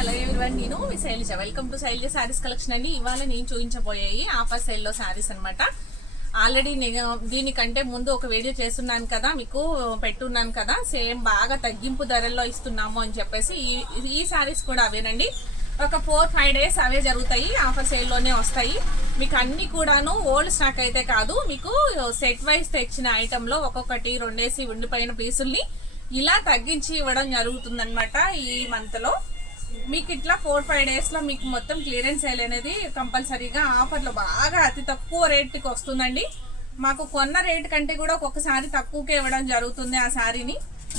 Hello everyone, నేను మీ Sailaja. Welcome to Sailaja sarees collection అండి. ఇవాళ నేను చూపించబోయాయి ఆఫర్ సేల్లో శారీస్ అనమాట. ఆల్రెడీ నేను దీనికంటే ముందు ఒక వీడియో చేస్తున్నాను కదా, మీకు పెట్టున్నాను కదా, సేమ్ బాగా తగ్గింపు ధరల్లో ఇస్తున్నాము అని చెప్పేసి ఈ శారీస్ కూడా అవేనండి. ఒక 4-5 డేస్ అవే జరుగుతాయి, ఆఫర్ సేల్లోనే వస్తాయి. మీకు అన్ని కూడాను ఓల్డ్ స్టాక్ అయితే కాదు, మీకు సెట్ వైజ్ తెచ్చిన ఐటెంలో ఒక్కొక్కటి 2 ఉండిపోయిన పీసుల్ని ఇలా తగ్గించి ఇవ్వడం జరుగుతుందన్నమాట. ఈ మంత్లో మీకు ఇట్లా 4-5 డేస్లో మీకు మొత్తం క్లియరెన్స్ సేల్ అనేది కంపల్సరీగా ఆఫర్లో బాగా అతి తక్కువ రేట్కి వస్తుందండి. మాకు కొన్న రేట్ కంటే కూడా ఒక్కొక్కసారి తక్కువకే ఇవ్వడం జరుగుతుంది ఆ శారీని.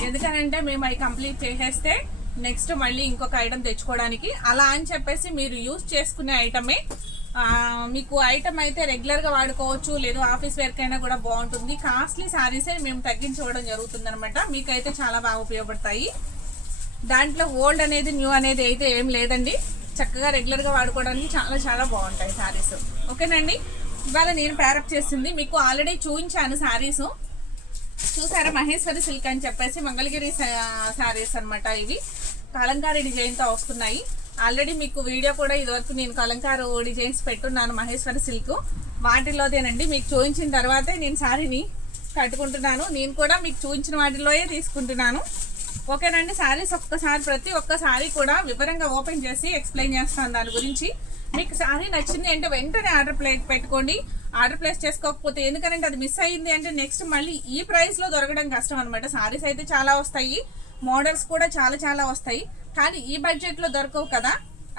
ఎందుకనంటే మేము అవి కంప్లీట్ చేసేస్తే నెక్స్ట్ మళ్ళీ ఇంకొక ఐటమ్ తెచ్చుకోవడానికి, అలా అని చెప్పేసి మీరు యూజ్ చేసుకునే ఐటమే. మీకు ఐటమ్ అయితే రెగ్యులర్గా వాడుకోవచ్చు, లేదు ఆఫీస్ వేర్కైనా కూడా బాగుంటుంది. కాస్ట్లీ శారీసే మేము తగ్గించుకోవడం జరుగుతుంది అనమాట. మీకైతే చాలా బాగా ఉపయోగపడతాయి. దాంట్లో ఓల్డ్ అనేది న్యూ అనేది అయితే ఏం లేదండి. చక్కగా రెగ్యులర్గా వాడుకోవడానికి చాలా చాలా బాగుంటాయి శారీస్. ఓకేనండి, ఇవాళ నేను ప్యారప్ చేసింది మీకు ఆల్రెడీ చూపించాను శారీస్. చూసారా, మహేశ్వరి సిల్క్ అని చెప్పేసి మంగళగిరి శారీస్ అనమాట. ఇవి కలంకారీ డిజైన్తో వస్తున్నాయి. ఆల్రెడీ మీకు వీడియో కూడా ఇదివరకు నేను కలంకారు డిజైన్స్ పెట్టున్నాను మహేశ్వరి సిల్క్. వాటిలోదేనండి మీకు చూపించిన తర్వాతే నేను శారీని కట్టుకుంటున్నాను. నేను కూడా మీకు చూపించిన వాటిలోనే తీసుకుంటున్నాను. ఓకేనండి, శారీస్ ప్రతి ఒక్క శారీ కూడా వివరంగా ఓపెన్ చేసి ఎక్స్ప్లెయిన్ చేస్తాను దాని గురించి. మీకు శారీ నచ్చింది అంటే వెంటనే ఆర్డర్ పెట్టుకోండి. ఆర్డర్ ప్లేస్ చేసుకోకపోతే, ఎందుకంటే అది మిస్ అయ్యింది అంటే నెక్స్ట్ మళ్ళీ ఈ ప్రైస్లో దొరకడం కష్టం అనమాట. శారీస్ అయితే చాలా వస్తాయి, మోడల్స్ కూడా చాలా చాలా వస్తాయి, కానీ ఈ బడ్జెట్లో దొరకవు కదా,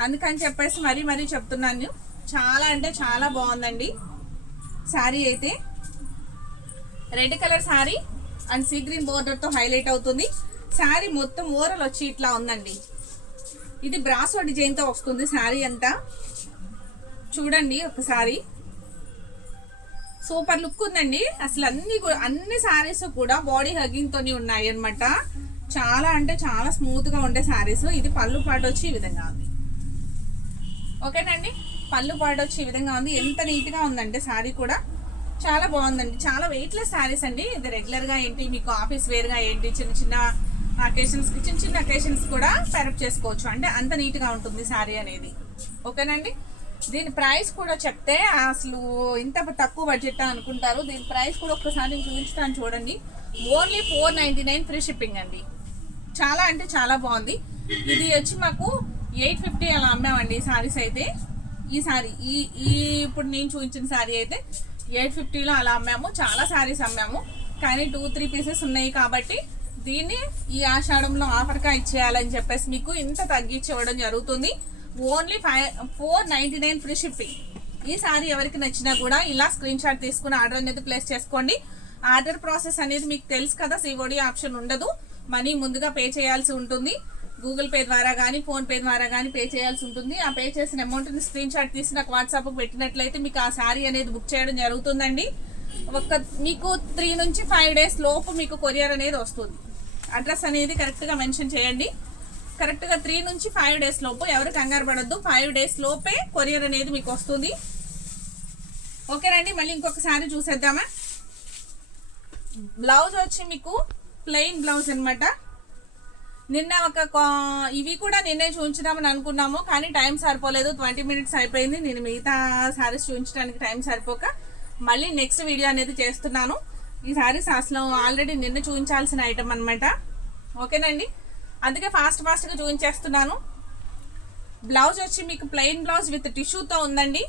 అందుకని చెప్పేసి మరీ చెప్తున్నాను. చాలా అంటే చాలా బాగుందండి శారీ అయితే. Red colour sari and sea green బోర్డర్తో హైలైట్ అవుతుంది. శారీ మొత్తం ఓవరాల్ వచ్చి ఇట్లా ఉందండి. ఇది బ్రాసో డిజైన్తో వస్తుంది శారీ అంతా. చూడండి ఒకసారి, సూపర్ లుక్ ఉందండి. అసలు అన్ని శారీస్ కూడా బాడీ హగ్గింగ్ తోని ఉన్నాయి అనమాట. చాలా అంటే చాలా స్మూత్ గా ఉండే శారీస్. ఇది పళ్ళు పాటు వచ్చి ఈ విధంగా ఉంది. ఓకేనండి, పళ్ళు పాటు వచ్చి ఈ విధంగా ఉంది. ఎంత నీట్ గా ఉందంటే శారీ కూడా చాలా బాగుందండి. చాలా వెయిట్లెస్ శారీస్ అండి. ఇది రెగ్యులర్ గా ఏంటి, మీకు ఆఫీస్ వేర్ గా ఏంటి, చిన్న అకేషన్స్ కూడా ప్యారప్ చేసుకోవచ్చు. అంటే అంత నీట్ గా ఉంటుంది శారీ అనేది. ఓకేనండి, దీని ప్రైస్ కూడా చెప్తే అసలు ఇంత తక్కువ బడ్జెట్ అనుకుంటారు. దీని ప్రైస్ కూడా ఒక్కసారి చూపించుతాను చూడండి. ఓన్లీ 499 ఫ్రీ షిప్పింగ్ అండి. చాలా అంటే చాలా బాగుంది. ఇది వచ్చి మాకు 850 అలా అమ్మామండి ఈ శారీస్ అయితే. ఈ శారీ ఇప్పుడు నేను చూపించిన శారీ అయితే 850లో అలా అమ్మాము. చాలా శారీస్ అమ్మాము, కానీ 2-3 పీసెస్ ఉన్నాయి కాబట్టి దీన్ని ఈ ఆషాఢంలో ఆఫర్గా ఇచ్చేయాలని చెప్పేసి మీకు ఇంత తగ్గించి ఇవ్వడం జరుగుతుంది. Only 499 free shipping. ఈ సారీ ఎవరికి నచ్చినా కూడా ఇలా స్క్రీన్ షాట్ తీసుకుని ఆర్డర్ అనేది ప్లేస్ చేసుకోండి. ఆర్డర్ ప్రాసెస్ అనేది మీకు తెలుసు కదా, సిఓడి ఆప్షన్ ఉండదు. మనీ ముందుగా పే చేయాల్సి ఉంటుంది. గూగుల్ పే ద్వారా కానీ ఫోన్పే ద్వారా కానీ పే చేయాల్సి ఉంటుంది. ఆ పే చేసిన అమౌంట్ని స్క్రీన్ షాట్ తీసి నాకు వాట్సాప్కి పెట్టినట్లయితే మీకు ఆ శారీ అనేది బుక్ చేయడం జరుగుతుందండి. మీకు 3 నుంచి 5 డేస్ లోపు మీకు కొరియర్ అనేది వస్తుంది. అడ్రస్ అనేది కరెక్ట్గా మెన్షన్ చేయండి. కరెక్ట్గా 3 నుంచి 5 డేస్ లోపు, ఎవరు కంగారు పడొద్దు. 5 డేస్ లోపే కొరియర్ అనేది మీకు వస్తుంది. ఓకేనండి, మళ్ళీ ఇంకొకసారి చూసేద్దామా. బ్లౌజ్ వచ్చి మీకు ప్లెయిన్ బ్లౌజ్ అనమాట. నిన్న ఇవి కూడా నిన్నే చూపించుదామని అనుకున్నాము, కానీ టైం సరిపోలేదు. 20 మినిట్స్ అయిపోయింది. నేను మిగతా శారీస్ చూపించడానికి టైం సరిపోక మళ్ళీ నెక్స్ట్ వీడియో అనేది చేస్తున్నాను. ఈ శారీస్ అసలు ఆల్రెడీ నిన్న చూపించాల్సిన ఐటమ్ అనమాట. ఓకేనండి, అందుకే ఫాస్ట్గా చూపించేస్తున్నాను. బ్లౌజ్ వచ్చి మీకు ప్లెయిన్ బ్లౌజ్ విత్ టిష్యూతో ఉందండి.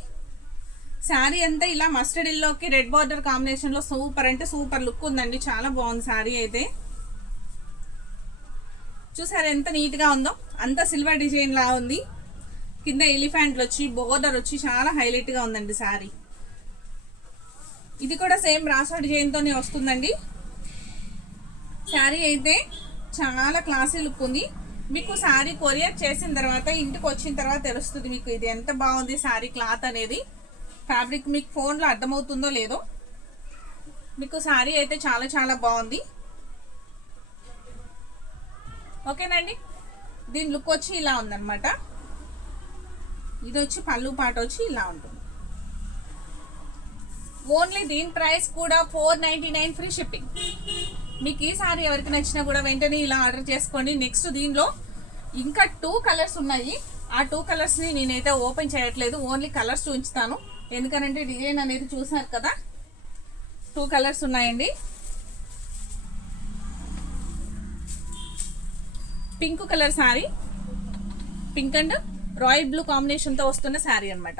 శారీ అంతా ఇలా మస్టర్డ్ ఎల్లోకి రెడ్ బార్డర్ కాంబినేషన్లో సూపర్ అంటే సూపర్ లుక్ ఉందండి. చాలా బాగుంది శారీ అయితే. చూసారా ఎంత నీట్గా ఉందో, అంత సిల్వర్ డిజైన్ లా ఉంది. కింద ఎలిఫెంట్లు వచ్చి బోర్డర్ వచ్చి చాలా హైలైట్గా ఉందండి శారీ. ఇది కూడా సేమ్ రాసా డిజైన్తోనే వస్తుందండి. శారీ అయితే చాలా క్లాసీ లుక్ ఉంది. మీకు శారీ కొరియర్ చేసిన తర్వాత, ఇంటికి వచ్చిన తర్వాత తెలుస్తుంది మీకు ఇది ఎంత బాగుంది శారీ క్లాత్ అనేది. ఫ్యాబ్రిక్ మీకు ఫోన్లో అర్థమవుతుందో లేదో, మీకు శారీ అయితే చాలా చాలా బాగుంది. ఓకేనండి, దీని లుక్ వచ్చి ఇలా ఉందన్నమాట. ఇది వచ్చి పళ్ళు పాట వచ్చి ఇలా ఉంటుంది. ఓన్లీ దీని ప్రైస్ కూడా 499 ఫ్రీ షిప్పింగ్. మీకు ఈ సారీ ఎవరికి నచ్చినా కూడా వెంటనే ఇలా ఆర్డర్ చేసుకోండి. నెక్స్ట్ దీనిలో ఇంకా 2 కలర్స్ ఉన్నాయి. ఆ 2 కలర్స్ని నేనైతే ఓపెన్ చేయట్లేదు, ఓన్లీ కలర్స్ చూపించుతాను. ఎందుకనంటే డిజైన్ అనేది చూసారు కదా, 2 కలర్స్ ఉన్నాయండి. Pink colour sari, pink and royal blue కాంబినేషన్తో వస్తున్న శారీ అనమాట.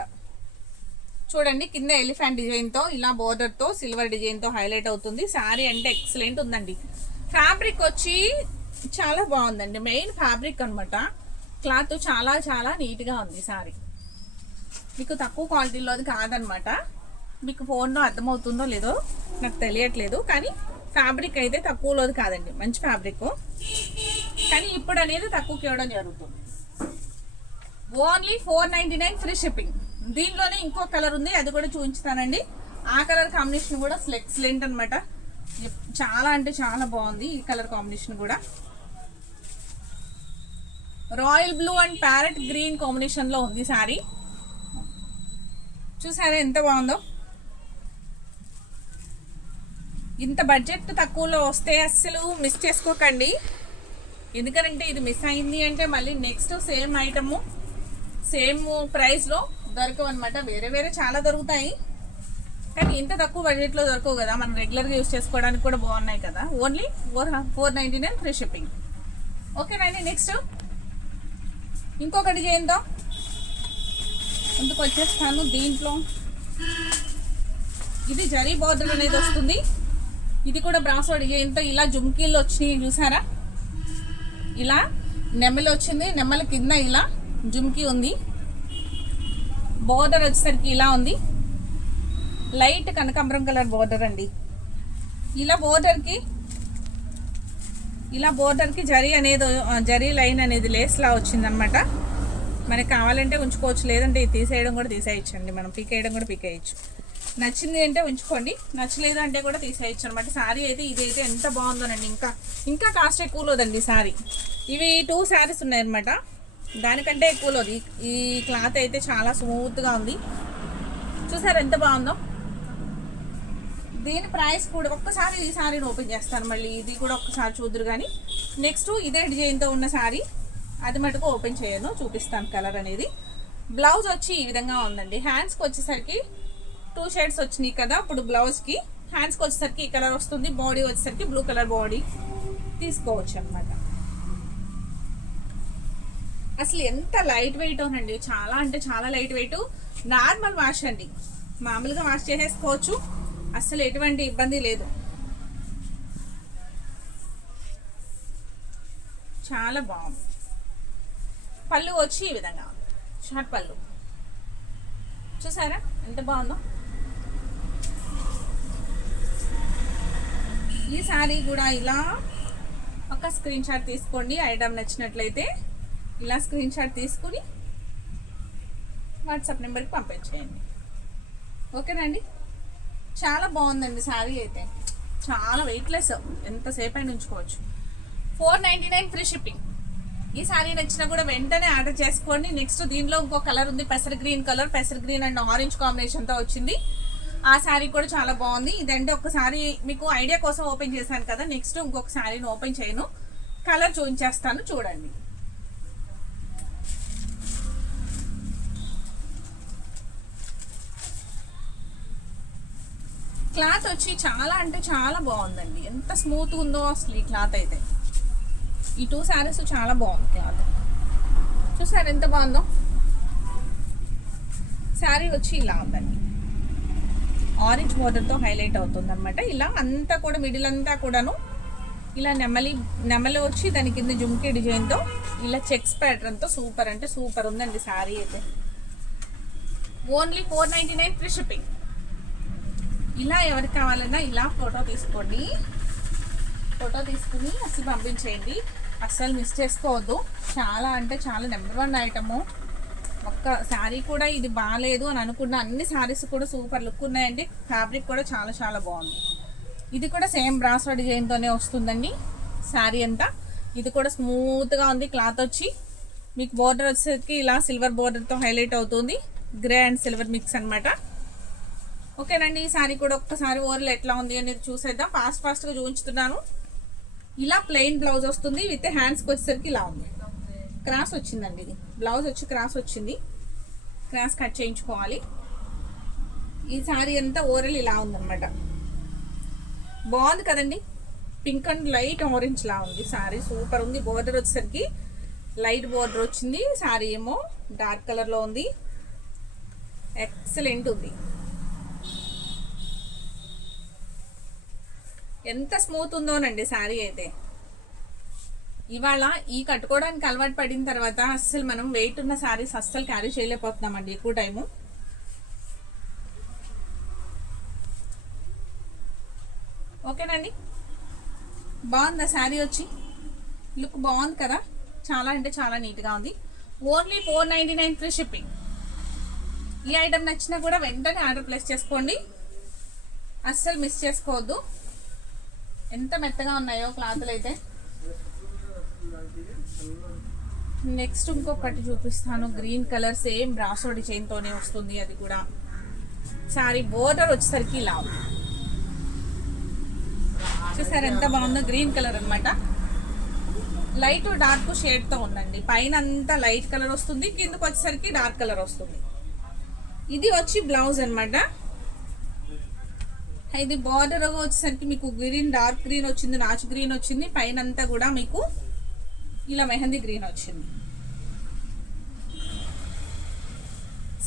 చూడండి, కింద ఎలిఫెంట్ డిజైన్తో ఇలా బోర్డర్తో సిల్వర్ డిజైన్తో హైలైట్ అవుతుంది. శారీ అంటే ఎక్సలెంట్ ఉందండి. ఫ్యాబ్రిక్ వచ్చి చాలా బాగుందండి, మెయిన్ ఫ్యాబ్రిక్ అనమాట. క్లాత్ చాలా చాలా నీట్గా ఉంది. శారీ మీకు తక్కువ క్వాలిటీలోది కాదనమాట. మీకు ఫోన్లో అర్థమవుతుందో లేదో నాకు తెలియట్లేదు, కానీ ఫ్యాబ్రిక్ అయితే తక్కువలోది కాదండి, మంచి ఫ్యాబ్రిక్. కానీ ఇప్పుడు అనేది తక్కువకి ఇవ్వడం జరుగుతుంది. Only 499 free shipping. దీనిలోనే ఇంకో కలర్ ఉంది, అది కూడా చూపించుతానండి. ఆ కలర్ కాంబినేషన్ కూడా ఎక్సలెంట్ అనమాట. చాలా అంటే చాలా బాగుంది ఈ కలర్ కాంబినేషన్ కూడా. Royal blue and parrot green కాంబినేషన్లో ఉంది శారీ. చూసారా ఎంత బాగుందో. ఇంత బడ్జెట్ తక్కువలో వస్తే అస్సలు మిస్ చేసుకోకండి. ఎందుకంటే ఇది మిస్ అయింది అంటే మళ్ళీ నెక్స్ట్ సేమ్ ఐటము సేమ్ ప్రైస్లో దొరకవు అనమాట. వేరే వేరే చాలా దొరుకుతాయి, కానీ ఇంత తక్కువ బడ్జెట్లో దొరకవు కదా. మనం రెగ్యులర్గా యూజ్ చేసుకోవడానికి కూడా బాగున్నాయి కదా. Only 499 free shipping. ఓకేనండి. నెక్స్ట్ ఇంకొక డిజైన్తో ముందుకు వచ్చేస్తాను. దీంట్లో ఇది జరీ బోర్డర్ అనేది వస్తుంది. ఇది కూడా బ్రాసో డిజైన్తో ఇలా జుమ్కీలు వచ్చినాయి చూసారా. ఇలా నెమ్మలు వచ్చింది, నెమ్మల కింద ఇలా జుమ్కీ ఉంది. బోర్డర్ వచ్చేసరికి ఇలా ఉంది, లైట్ కనకాంబరం కలర్ బోర్డర్ అండి. ఇలా బోర్డర్కి జరీ లైన్ అనేది లేస్లా వచ్చిందనమాట. మనకి కావాలంటే ఉంచుకోవచ్చు, లేదంటే తీసేయడం కూడా తీసేయచ్చండి. మనం పీకేయడం కూడా పీకేయచ్చు. నచ్చింది అంటే ఉంచుకోండి, నచ్చలేదు అంటే కూడా తీసేయచ్చు అనమాట. శారీ అయితే ఇదైతే ఎంత బాగుందోనండి. ఇంకా కాస్ట్ ఎక్కువలోదండి శారీ. ఇవి 2 శారీస్ ఉన్నాయన్నమాట, దానికంటే ఎక్కువలోది. ఈ క్లాత్ అయితే చాలా స్మూత్గా ఉంది. చూసారు ఎంత బాగుందో. దీని ప్రైస్ కూడా ఒక్కసారి ఈ శారీని ఓపెన్ చేస్తాను, మళ్ళీ ఇది కూడా ఒక్కసారి చూద్దరు. కానీ నెక్స్ట్ ఇదే డిజైన్తో ఉన్న శారీ అది మటుకు ఓపెన్ చేయను, చూపిస్తాను కలర్ అనేది. బ్లౌజ్ వచ్చి ఈ విధంగా ఉందండి. హ్యాండ్స్కి వచ్చేసరికి 2 షేడ్స్ వచ్చినాయి కదా. ఇప్పుడు బ్లౌజ్కి హ్యాండ్స్కి వచ్చేసరికి ఈ కలర్ వస్తుంది, బాడీ వచ్చేసరికి బ్లూ కలర్ బాడీ తీసుకోవచ్చు అనమాట. అసలు ఎంత లైట్ వెయిట్ అవునండి, చాలా అంటే చాలా లైట్ వెయిట్. నార్మల్ వాష్ అండి, మామూలుగా వాష్ చేసేసుకోవచ్చు, అసలు ఎటువంటి ఇబ్బంది లేదు. చాలా బాగుంది. పళ్ళు వచ్చి ఈ విధంగా ఉంది, షార్ట్ పళ్ళు. చూసారా ఎంత బాగుందో. ఈ శారీ కూడా ఇలా ఒక స్క్రీన్ షాట్ తీసుకోండి. ఐటమ్ నచ్చినట్లయితే ఇలా స్క్రీన్ షాట్ తీసుకుని వాట్సాప్ నెంబర్కి పంపించేయండి. ఓకేనండి. చాలా బాగుందండి శారీ అయితే, చాలా వెయిట్లెస్, ఎంతసేపు అయినా ఉంచుకోవచ్చు. 499 ఫ్రీ షిప్పింగ్. ఈ శారీ నచ్చినా కూడా వెంటనే ఆర్డర్ చేసుకోండి. నెక్స్ట్ దీనిలో ఇంకో కలర్ ఉంది, పెసర్ గ్రీన్ కలర్. పెసర్ గ్రీన్ అండ్ ఆరెంజ్ కాంబినేషన్తో వచ్చింది. ఆ శారీ కూడా చాలా బాగుంది. ఇదంటే ఒకసారి మీకు ఐడియా కోసం ఓపెన్ చేశాను కదా. నెక్స్ట్ ఇంకొక శారీని ఓపెన్ చేయను, కలర్ చూపించేస్తాను చూడండి. క్లాత్ వచ్చి చాలా అంటే చాలా బాగుందండి, ఎంత స్మూత్గా ఉందో అసలు ఈ క్లాత్ అయితే. ఈ 2 శారీస్ చాలా బాగుంది క్లాత్. చూసారు ఎంత బాగుందో. శారీ వచ్చి ఇలా ఉందండి, ఆరెంజ్ బోర్డర్తో హైలైట్ అవుతుంది అనమాట. ఇలా అంతా కూడా మిడిల్ అంతా కూడాను ఇలా నెమలి వచ్చి దాని కింద జుమ్కీ డిజైన్తో ఇలా చెక్స్ ప్యాటర్న్తో సూపర్ అంటే సూపర్ ఉందండి శారీ అయితే. Only 499 free shipping. ఇలా ఎవరికి కావాలన్నా ఇలా ఫోటో తీసుకోండి, ఫోటో తీసుకుని అసలు పంపించేయండి, అస్సలు మిస్ చేసుకోవద్దు. చాలా అంటే చాలా నెంబర్ 1 ఐటము. ఒక్క శారీ కూడా ఇది బాగాలేదు అని అనుకున్న అన్ని శారీస్ కూడా సూపర్ లుక్ ఉన్నాయండి. ఫ్యాబ్రిక్ కూడా చాలా చాలా బాగుంది. ఇది కూడా సేమ్ బ్రాసో డిజైన్తోనే వస్తుందండి శారీ అంతా. ఇది కూడా స్మూత్గా ఉంది క్లాత్ వచ్చి. మీకు బోర్డర్ వచ్చేసరికి ఇలా సిల్వర్ బోర్డర్తో హైలైట్ అవుతుంది, గ్రే అండ్ సిల్వర్ మిక్స్ అనమాట. ఓకేనండి. ఈ శారీ కూడా ఒక్కసారి ఓవర్లో ఎట్లా ఉంది అనేది చూసేద్దాం. ఫాస్ట్గా చూపించుతున్నాను. ఇలా ప్లెయిన్ బ్లౌజ్ వస్తుంది, విత్ హ్యాండ్స్కి వచ్చేసరికి ఇలా ఉంది. క్రాస్ వచ్చిందండి. ఇది బ్లౌజ్ వచ్చి క్రాస్ వచ్చింది, క్రాస్ కట్ చేయించుకోవాలి. ఈ శారీ అంతా ఓవరాల్ ఇలా ఉందన్నమాట. బాగుంది కదండి, పింక్ అండ్ లైట్ ఆరెంజ్ లా ఉంది శారీ. సూపర్ ఉంది. బోర్డర్ వచ్చేసరికి లైట్ బోర్డర్ వచ్చింది, శారీ ఏమో డార్క్ కలర్లో ఉంది. ఎక్సలెంట్ ఉంది. ఎంత స్మూత్ ఉందోనండి శారీ అయితే. ఇవాళ ఈ కట్టుకోవడానికి అలవాటు పడిన తర్వాత అస్సలు మనం వెయిట్ ఉన్న శారీస్ అస్సలు క్యారీ చేయలేకపోతున్నామండి ఎక్కువ టైము. ఓకేనండి, బాగుందా శారీ వచ్చి? లుక్ బాగుంది కదా, చాలా అంటే చాలా నీట్గా ఉంది. Only 499 free shipping. ఈ ఐటమ్ నచ్చినా కూడా వెంటనే ఆర్డర్ ప్లేస్ చేసుకోండి, అస్సలు మిస్ చేసుకోవద్దు. ఎంత మెత్తగా ఉన్నాయో క్లాతులు అయితే. నెక్స్ట్ ఇంకొకటి చూపిస్తాను, గ్రీన్ కలర్ సేమ్ బ్రాసోడి చైన్తోనే వస్తుంది. అది కూడా శారీ బోర్డర్ వచ్చేసరికి ఇలా ఉంది. చూసారు ఎంత బాగుందో? గ్రీన్ కలర్ అనమాట. లైట్ డార్క్ షేడ్తో ఉందండి. పైన అంతా లైట్ కలర్ వస్తుంది, కిందకు వచ్చేసరికి డార్క్ కలర్ వస్తుంది. ఇది వచ్చి బ్లౌజ్ అనమాట. ఇది బార్డర్ వచ్చేసరికి మీకు గ్రీన్, డార్క్ గ్రీన్ వచ్చింది, నాచు గ్రీన్ వచ్చింది. పైన అంతా కూడా మీకు ఇలా మెహందీ గ్రీన్ వచ్చింది.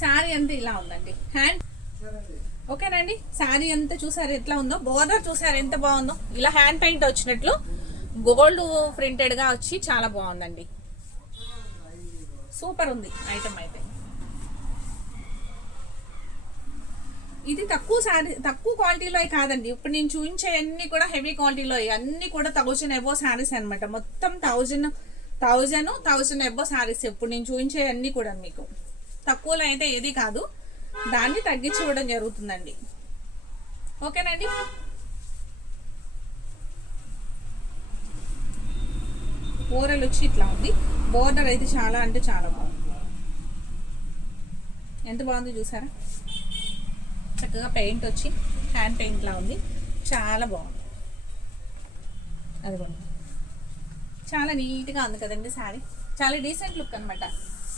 శారీ అంతా ఇలా ఉందండి. హ్యాండ్ ఓకేనండి. శారీ అంతా చూసారు ఎట్లా ఉందో? బోర్డర్ చూసారు ఎంత బాగుందో? ఇలా హ్యాండ్ పెయింట్ వచ్చినట్లు గోల్డ్ ప్రింటెడ్ గా వచ్చి చాలా బాగుందండి. సూపర్ ఉంది ఐటమ్ అయితే. ఇది తక్కువ శారీ, తక్కువ క్వాలిటీలో కాదండి. ఇప్పుడు నేను చూపించే అన్ని కూడా హెవీ క్వాలిటీలో, అన్ని కూడా 1000 ఎబో శారీస్ అనమాట. మొత్తం 1000 ఎబో శారీస్ ఇప్పుడు నేను చూపించే అన్ని కూడా మీకు తక్కువలో అయితే ఏది కాదు, దాన్ని తగ్గించి ఇవ్వడం జరుగుతుందండి. ఓకేనండి. ఓవరాల్ వచ్చి ఇట్లా ఉంది. బోర్డర్ అయితే చాలా అంటే చాలా బాగుంది. ఎంత బాగుంది చూసారా? చక్కగా పెయింట్ వచ్చి హ్యాండ్ పెయింట్ లా ఉంది, చాలా బాగుంది. అదిగోండి, చాలా నీట్గా ఉంది కదండి శారీ. చాలా డీసెంట్ లుక్ అనమాట.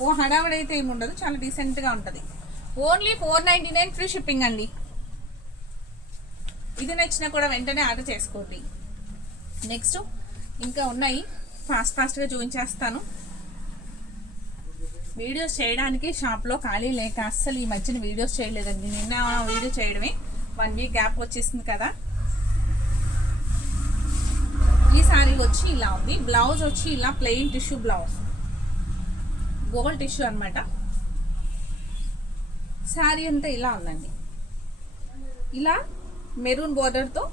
ఓ హడావడైతే ఏమి ఉండదు, చాలా డీసెంట్గా ఉంటుంది. ఓన్లీ 499 ఫ్రీ షిప్పింగ్ అండి. ఇది నచ్చినా కూడా వెంటనే ఆర్డర్ చేసుకోండి. నెక్స్ట్ ఇంకా ఉన్నాయి, ఫాస్ట్గా చూపించేస్తాను. వీడియోస్ చేయడానికి షాప్లో ఖాళీ లేక అస్సలు ఈ మధ్యన వీడియోస్ చేయలేదండి. నిన్న వీడియో చేయడమే, 1 వీక్ గ్యాప్ వచ్చేసింది కదా. ఈ శారీ వచ్చి ఇలా ఉంది. బ్లౌజ్ వచ్చి ఇలా plain tissue blouse, gold tissue అనమాట. శారీ అంతా ఇలా ఉందండి. ఇలా మెరూన్ బోర్డర్తో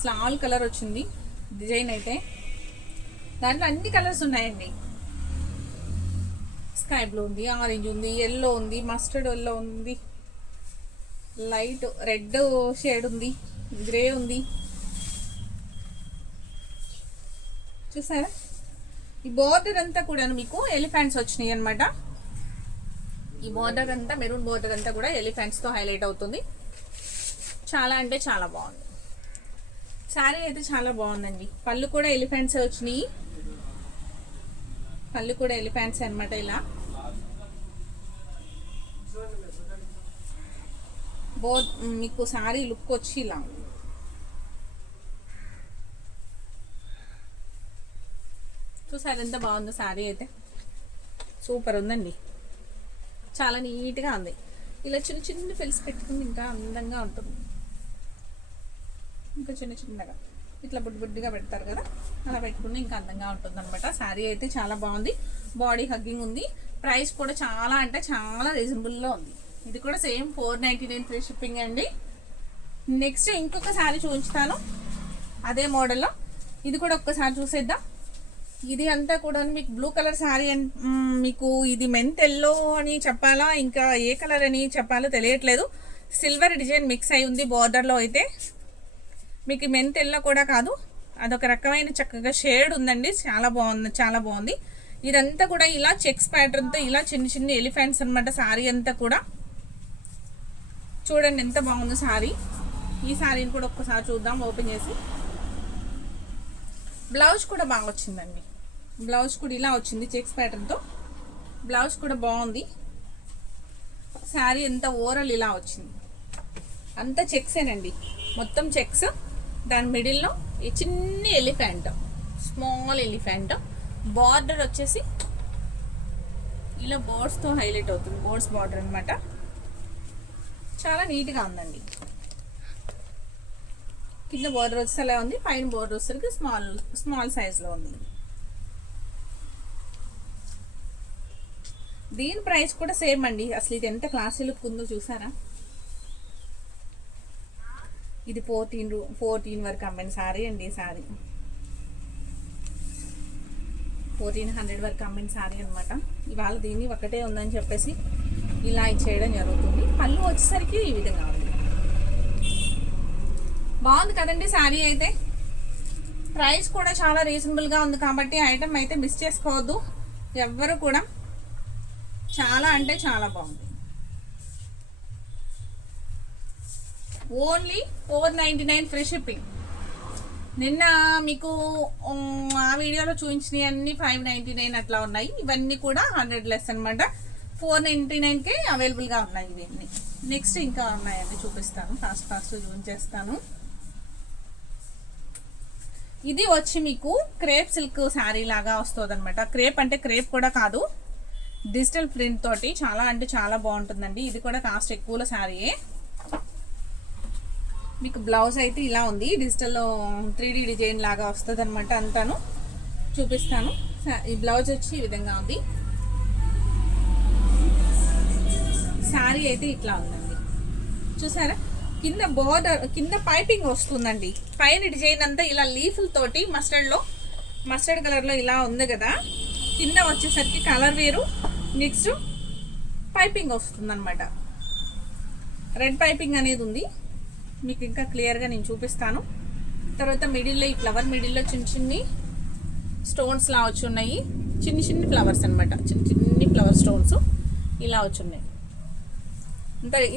స్లాల్ కలర్ వచ్చింది డిజైన్ అయితే. దాంట్లో అన్ని కలర్స్ ఉన్నాయండి. స్కై బ్లూ ఉంది, ఆరెంజ్ ఉంది, ఎల్లో ఉంది, మస్టర్డ్ ఎల్లో ఉంది, లైట్ రెడ్ షేడ్ ఉంది, గ్రే ఉంది. చూసారా? ఈ బోర్డర్ అంతా కూడా మీకు ఎలిఫెంట్స్ వచ్చినాయి అనమాట. ఈ బోర్డర్ అంతా, మెరూన్ బోర్డర్ అంతా కూడా ఎలిఫెంట్స్తో హైలైట్ అవుతుంది. చాలా అంటే చాలా బాగుంది శారీ అయితే, చాలా బాగుందండి. పళ్ళు కూడా ఎలిఫెంట్స్ వచ్చినాయి, పళ్ళు కూడా ఎలిఫెంట్స్ అనమాట. ఇలా మీకు శారీ లుక్ వచ్చి ఇలా చూసారు ఎంత బాగుందో శారీ అయితే. సూపర్ ఉందండి, చాలా నీట్గా ఉంది. ఇలా చిన్న చిన్న ఫిల్స్ పెట్టుకుని ఇంకా అందంగా ఉంటుంది. ఇంకా చిన్న చిన్నగా ఇట్లా బుడ్డిగా పెడతారు కదా, అలా పెట్టుకుని ఇంకా అందంగా ఉంటుంది అనమాట. శారీ అయితే చాలా బాగుంది. బాడీ హగ్గింగ్ ఉంది. ప్రైస్ కూడా చాలా అంటే చాలా రీజనబుల్లో ఉంది. ఇది కూడా సేమ్ 499 ఫ్రీ షిప్పింగ్ అండి. నెక్స్ట్ ఇంకొక శారీ చూపించుతాను అదే మోడల్లో. ఇది కూడా ఒక్కసారి చూసేద్దాం. ఇది అంతా కూడా మీకు బ్లూ కలర్ శారీ, మీకు ఇది మెంత్ ఎల్లో అని చెప్పాలా, ఇంకా ఏ కలర్ అని చెప్పాలో తెలియట్లేదు. సిల్వర్ డిజైన్ మిక్స్ అయి ఉంది బోర్డర్లో అయితే. మీకు మెంత్ ఎల్లో కూడా కాదు, అదొక రకమైన చక్కగా షేడ్ ఉందండి. చాలా బాగుంది, చాలా బాగుంది. ఇదంతా కూడా ఇలా చెక్స్ ప్యాటర్న్తో ఇలా చిన్న చిన్న ఎలిఫెంట్స్ అనమాట. శారీ అంతా కూడా చూడండి ఎంత బాగుందో శారీ. ఈ శారీని కూడా ఒక్కసారి చూద్దాం ఓపెన్ చేసి. బ్లౌజ్ కూడా బాగా వచ్చిందండి. బ్లౌజ్ కూడా ఇలా వచ్చింది చెక్స్ ప్యాటర్న్తో. బ్లౌజ్ కూడా బాగుంది. శారీ ఎంత ఓవరాల్ ఇలా వచ్చింది, అంత చెక్సేనండి, మొత్తం చెక్స్. దాని మిడిల్లో ఈ చిన్న ఎలిఫెంట్, స్మాల్ ఎలిఫెంట్. బార్డర్ వచ్చేసి ఇలా బోర్డ్స్తో హైలైట్ అవుతుంది, బోర్డ్స్ బార్డర్ అనమాట. చాలా నీట్గా ఉందండి. కింద బార్డర్ వచ్చేసి అలా ఉంది, పైన బార్డర్ వచ్చేసరికి స్మాల్ సైజ్లో ఉంది. దీని ప్రైస్ కూడా సేమ్ అండి. అసలు ఇది ఎంత క్లాసీ లుక్ ఉందో చూసారా. ఇది 14 వరకు అమ్మిన సారీ అండి. ఈ సారీ 1400 వరకు అమ్మిన సారీ అనమాట. ఇవాళ దీన్ని ఒకటే ఉందని చెప్పేసి ఇలా ఇచ్చేయడం జరుగుతుంది. పళ్ళు వచ్చేసరికి ఈ విధంగా ఉంది. బాగుంది కదండి శారీ అయితే. ప్రైస్ కూడా చాలా రీజనబుల్గా ఉంది కాబట్టి ఐటమ్ అయితే మిస్ చేసుకోవద్దు ఎవ్వరు కూడా. చాలా అంటే చాలా బాగుంది. Only 499 free shipping. నిన్న మీకు ఆ వీడియోలో చూపించినవి అన్ని 599 అట్లా ఉన్నాయి. ఇవన్నీ కూడా 100 లెస్ అనమాట. 499కే అవైలబుల్గా ఉన్నాయి ఇవన్నీ. నెక్స్ట్ ఇంకా ఉన్నాయండి, చూపిస్తాను. ఫాస్ట్ చూపించేస్తాను. ఇది వచ్చి మీకు క్రేప్ సిల్క్ శారీ లాగా వస్తుంది అనమాట. క్రేప్ అంటే క్రేప్ కూడా కాదు, డిజిటల్ ప్రింట్ తోటి చాలా అంటే చాలా బాగుంటుందండి. ఇది కూడా కాస్ట్ ఎక్కువలో శారీయే. మీకు బ్లౌజ్ అయితే ఇలా ఉంది, డిజిటల్లో 3D డిజైన్ లాగా వస్తుంది అనమాట. అంతాను చూపిస్తాను. ఈ బ్లౌజ్ వచ్చి ఈ విధంగా ఉంది. శారీ అయితే ఇట్లా ఉందండి, చూసారా. కింద బోర్డర్, కింద పైపింగ్ వస్తుందండి. పైన డిజైన్ అంతా ఇలా లీఫ్లతోటి మస్టర్డ్ కలర్లో ఇలా ఉంది కదా. కింద వచ్చేసరికి కలర్ వేరు, నెక్స్ట్ పైపింగ్ వస్తుంది అనమాట. రెడ్ పైపింగ్ అనేది ఉంది. మీకు ఇంకా క్లియర్గా నేను చూపిస్తాను. తర్వాత మిడిల్లో ఈ ఫ్లవర్ మిడిల్లో చిన్ని స్టోన్స్ లా వచ్చి ఉన్నాయి. చిన్ని ఫ్లవర్స్ అనమాట, చిన్ని ఫ్లవర్ స్టోన్స్ ఇలా వచ్చి ఉన్నాయి.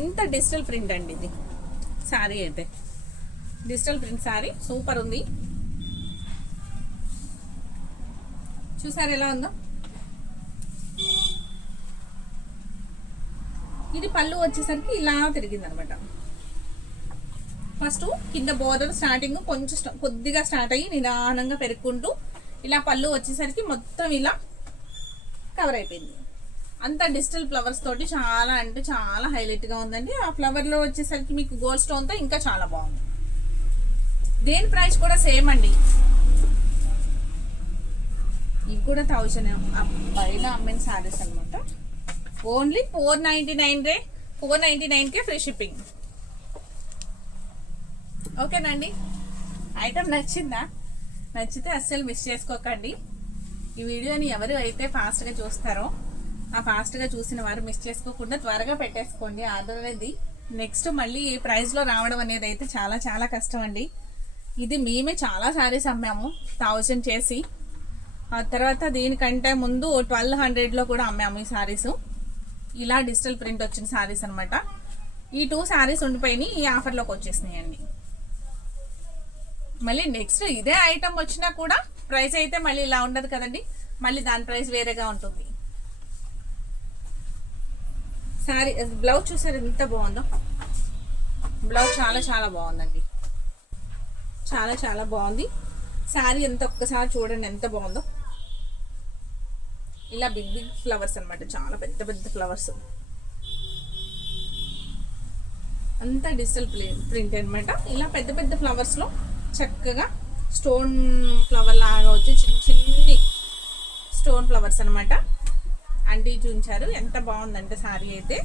ఇంత డిజిటల్ ప్రింట్ అండి ఇది శారీ అయితే. డిజిటల్ ప్రింట్ శారీ సూపర్ ఉంది. చూసారు ఎలా ఉందో. ఇది పళ్ళు వచ్చేసరికి ఇలా తిరిగింది అనమాట. ఫస్ట్ కింద బోర్డర్ స్టార్టింగ్ కొంచెం కొద్దిగా స్టార్ట్ అయ్యి నిదానంగా పెరుక్కుంటూ ఇలా పళ్ళు వచ్చేసరికి మొత్తం ఇలా కవర్ అయిపోయింది. అంతా డిజిటల్ ఫ్లవర్స్ తోటి చాలా అంటే చాలా హైలైట్గా ఉందండి. ఆ ఫ్లవర్లో వచ్చేసరికి మీకు గోల్డ్ స్టోన్తో ఇంకా చాలా బాగుంది. దేని ప్రైస్ కూడా సేమ్ అండి. ఇవి కూడా 1000 పైన అమ్మిన శారీస్ అనమాట. ఓన్లీ 499కే ఫ్రీ షిప్పింగ్. ఓకేనండి. ఐటమ్ నచ్చిందా? నచ్చితే అస్సలు మిస్ చేసుకోకండి. ఈ వీడియోని ఎవరు అయితే ఫాస్ట్గా చూస్తారో ఆ ఫాస్ట్గా చూసిన వారు మిస్ చేసుకోకుండా త్వరగా పెట్టేసుకోండి ఆర్డర్ అనేది. నెక్స్ట్ మళ్ళీ ఈ ప్రైస్లో రావడం అనేది అయితే చాలా చాలా కష్టం అండి. ఇది మేమే చాలా శారీస్ అమ్మాము 1000 చేసి. ఆ తర్వాత దీనికంటే ముందు 1200లో కూడా అమ్మాము ఈ శారీస్. ఇలా డిజిటల్ ప్రింట్ వచ్చిన శారీస్ అనమాట. ఈ 2 శారీస్ ఉండిపోయినాయి, ఈ ఆఫర్లోకి వచ్చేసినాయండి. మళ్ళీ నెక్స్ట్ ఇదే ఐటమ్ వచ్చినా కూడా ప్రైస్ అయితే మళ్ళీ ఇలా ఉండదు కదండి, మళ్ళీ దాని ప్రైస్ వేరేగా ఉంటుంది. శారీ బ్లౌజ్ చూసారు ఎంత బాగుందో. బ్లౌజ్ చాలా చాలా బాగుందండి, చాలా చాలా బాగుంది. శారీ ఎంత ఒక్కసారి చూడండి ఎంత బాగుందో. ఇలా బిగ్ బిగ్ ఫ్లవర్స్ అనమాట, చాలా పెద్ద పెద్ద ఫ్లవర్స్. అంతా డిజిటల్ ప్రింట్ అనమాట. ఇలా పెద్ద పెద్ద ఫ్లవర్స్లో చక్కగా స్టోన్ ఫ్లవర్ లాగా వచ్చి చిన్ని స్టోన్ ఫ్లవర్స్ అనమాట అండి చూపించారు. ఎంత బాగుందంటే శారీ అయితే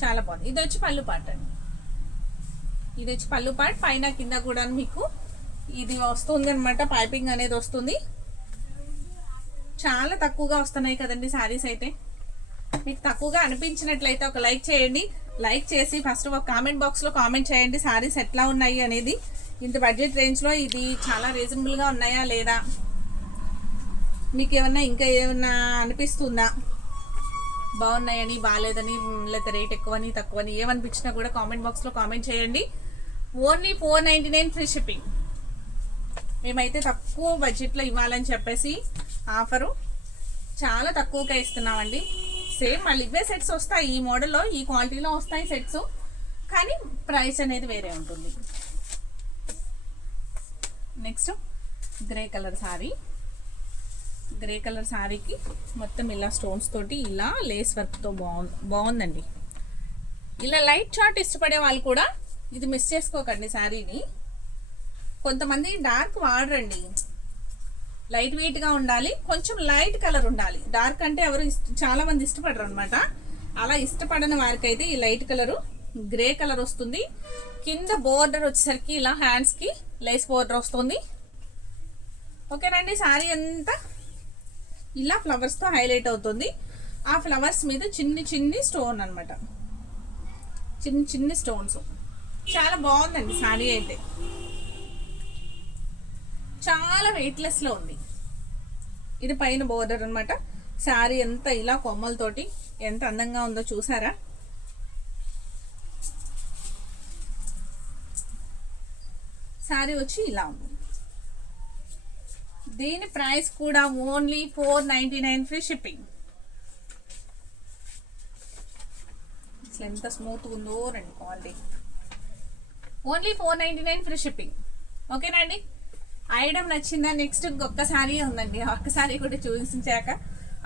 చాలా బాగుంది. ఇది వచ్చి పళ్ళు పాట అండి. ఇది వచ్చి పళ్ళు పాట, పైన కింద కూడా మీకు ఇది వస్తుంది అనమాట. పైపింగ్ అనేది వస్తుంది. చాలా తక్కువగా వస్తున్నాయి కదండి శారీస్ అయితే. మీకు తక్కువగా అనిపించినట్లయితే ఒక లైక్ చేయండి. లైక్ చేసి ఫస్ట్ ఒక కామెంట్ బాక్స్లో కామెంట్ చేయండి శారీస్ ఎట్లా ఉన్నాయి అనేది. ఇంత బడ్జెట్ రేంజ్లో ఇది చాలా రీజనబుల్గా ఉన్నాయా లేదా, మీకు ఏమన్నా ఇంకా ఏమన్నా అనిపిస్తుందా బాగున్నాయని, బాగాలేదని, లేకపోతే రేట్ ఎక్కువని తక్కువని ఏమనిపించినా కూడా కామెంట్ బాక్స్లో కామెంట్ చేయండి. Only 499 free shipping. మేమైతే తక్కువ బడ్జెట్లో ఇవ్వాలని చెప్పేసి ఆఫరు చాలా తక్కువగా ఇస్తున్నామండి. సేమ్ మళ్ళీ ఇవే సెట్స్ వస్తాయి, ఈ మోడల్లో ఈ క్వాలిటీలో వస్తాయి సెట్స్, కానీ ప్రైస్ అనేది వేరే ఉంటుంది. Next grey colour sari. Grey colour శారీకి మొత్తం ఇలా స్టోన్స్ తోటి ఇలా లేస్ వర్క్తో బాగుందండి. ఇలా లైట్ చార్ట్ ఇష్టపడే వాళ్ళు కూడా ఇది మిస్ చేసుకోకండి శారీని. కొంతమంది డార్క్ వాడరండి, లైట్ వెయిట్గా ఉండాలి, కొంచెం లైట్ కలర్ ఉండాలి. డార్క్ అంటే ఎవరు చాలా మంది ఇష్టపడరు అనమాట. అలా ఇష్టపడని వారికి అయితే ఈ లైట్ కలరు గ్రే కలర్ వస్తుంది. కింద బోర్డర్ వచ్చేసరికి ఇలా హ్యాండ్స్కి లేస్ బోర్డర్ వస్తుంది. ఓకేనండి. శారీ అంతా ఇలా ఫ్లవర్స్తో హైలైట్ అవుతుంది. ఆ ఫ్లవర్స్ మీద చిన్ని చిన్ని స్టోన్ అనమాట, చిన్ని చిన్ని స్టోన్స్. చాలా బాగుందండి శారీ అయితే, చాలా వెయిట్లెస్లో ఉంది. ఇది పైన బోర్డర్ అనమాట. శారీ అంతా ఇలా కొమ్మలతోటి ఎంత అందంగా ఉందో చూసారా. శారీ వచ్చి ఇలా ఉంది. దీని ప్రైస్ కూడా ఓన్లీ 499 ఫ్రీ షిప్పింగ్. అసలు ఎంత స్మూత్ ఉందో రండి క్వాలిటీ. Only 499 free shipping. ఓకేనండి. ఐటమ్ నచ్చిందా? నెక్స్ట్ ఇంకొక శారీ ఉందండి, ఒక్క శారీ కూడా చూపించాక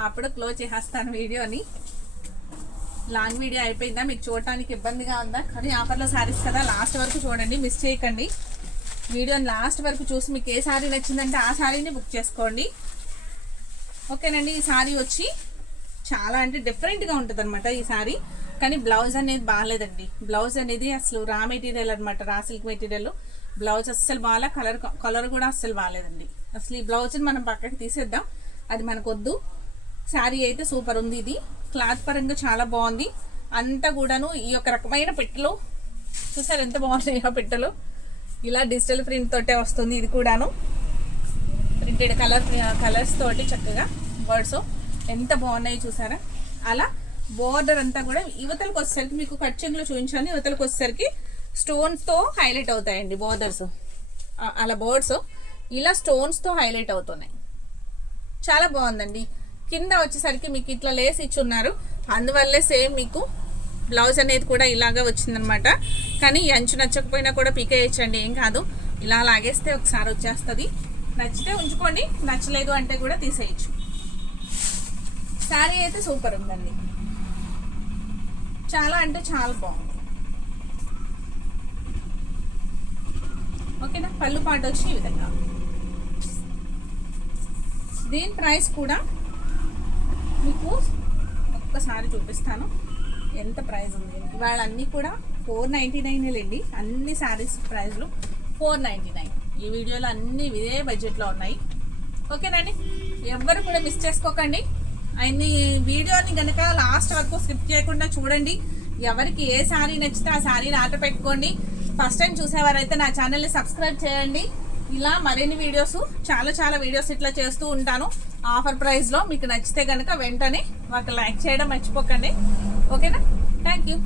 అప్పుడు క్లోజ్ చేసేస్తాను వీడియోని. లాంగ్ వీడియో అయిపోయిందా? మీకు చూడటానికి ఇబ్బందిగా ఉందా? కానీ ఆఫర్లో శారీస్ కదా, లాస్ట్ వరకు చూడండి, మిస్ చేయకండి. వీడియోని లాస్ట్ వరకు చూసి మీకు ఏ శారీ నచ్చిందంటే ఆ శారీని బుక్ చేసుకోండి. ఓకేనండి. ఈ శారీ వచ్చి చాలా అంటే డిఫరెంట్గా ఉంటుంది అనమాట ఈ శారీ. కానీ బ్లౌజ్ అనేది బాగాలేదండి. బ్లౌజ్ అనేది అసలు రా మెటీరియల్ అనమాట, రా సిల్క్ మెటీరియల్. బ్లౌజ్ అస్సలు బాగా, కలర్ కూడా అస్సలు బాగాలేదండి. అసలు ఈ బ్లౌజ్ని మనం పక్కకి తీసేద్దాం, అది మనకు వద్దు. శారీ అయితే సూపర్ ఉంది. ఇది క్లాత్ పరంగా చాలా బాగుంది. అంతా కూడాను ఈ యొక్క రకమైన పెట్టెలు చూసారు ఎంత బాగున్నాయి. ఆ పెట్టెలు ఇలా డిజిటల్ ప్రింట్ తోటే వస్తుంది. ఇది కూడాను ప్రింటెడ్ కలర్స్ తోటి చక్కగా బర్డ్స్ ఎంత బాగున్నాయి చూసారా. అలా బోర్డర్ అంతా కూడా యువతలకు వచ్చేసరికి మీకు కట్ చెంగులో చూపించాను, యువతలకు వచ్చేసరికి స్టోన్స్తో హైలైట్ అవుతాయండి బోర్డర్స్. అలా బోర్డ్స్ ఇలా స్టోన్స్తో హైలైట్ అవుతున్నాయి. చాలా బాగుందండి. కింద వచ్చేసరికి మీకు ఇట్లా లేస్ ఇచ్చున్నారు, అందువల్లే సేమ్ మీకు బ్లౌజ్ అనేది కూడా ఇలాగే వచ్చిందనమాట. కానీ ఈ అంచు నచ్చకపోయినా కూడా పీకేయచ్చండి, ఏం కాదు. ఇలా లాగేస్తే ఒకసారి వచ్చేస్తుంది. నచ్చితే ఉంచుకోండి, నచ్చలేదు అంటే కూడా తీసేయచ్చు. శారీ అయితే సూపర్ ఉందండి, చాలా అంటే చాలా బాగుంది. ఓకేనా. పళ్ళు పాటు వచ్చి ఈ విధంగా. దీని ప్రైస్ కూడా మీకు ఒక్కసారి చూపిస్తాను ఎంత ప్రైస్ ఉంది. ఇవాళ అన్నీ కూడా 499 అండి. అన్ని శారీస్ ప్రైస్లు 499. ఈ వీడియోలో అన్ని ఇదే బడ్జెట్లో ఉన్నాయి. ఓకేనండి. ఎవ్వరు కూడా మిస్ చేసుకోకండి. అన్ని వీడియోని కనుక లాస్ట్ వరకు స్కిప్ చేయకుండా చూడండి. ఎవరికి ఏ శారీ నచ్చితే ఆ శారీని ఆర్డర్ పెట్టుకోండి. ఫస్ట్ టైం చూసేవారైతే నా ఛానల్ని సబ్స్క్రైబ్ చేయండి. ఇలా మరిన్ని వీడియోస్, చాలా వీడియోస్ ఇట్లా చేస్తూ ఉంటాను ఆఫర్ ప్రైస్లో. మీకు నచ్చితే కనుక వెంటనే ఒక లైక్ చేయడం మర్చిపోకండి. ఓకేనా. Thank you.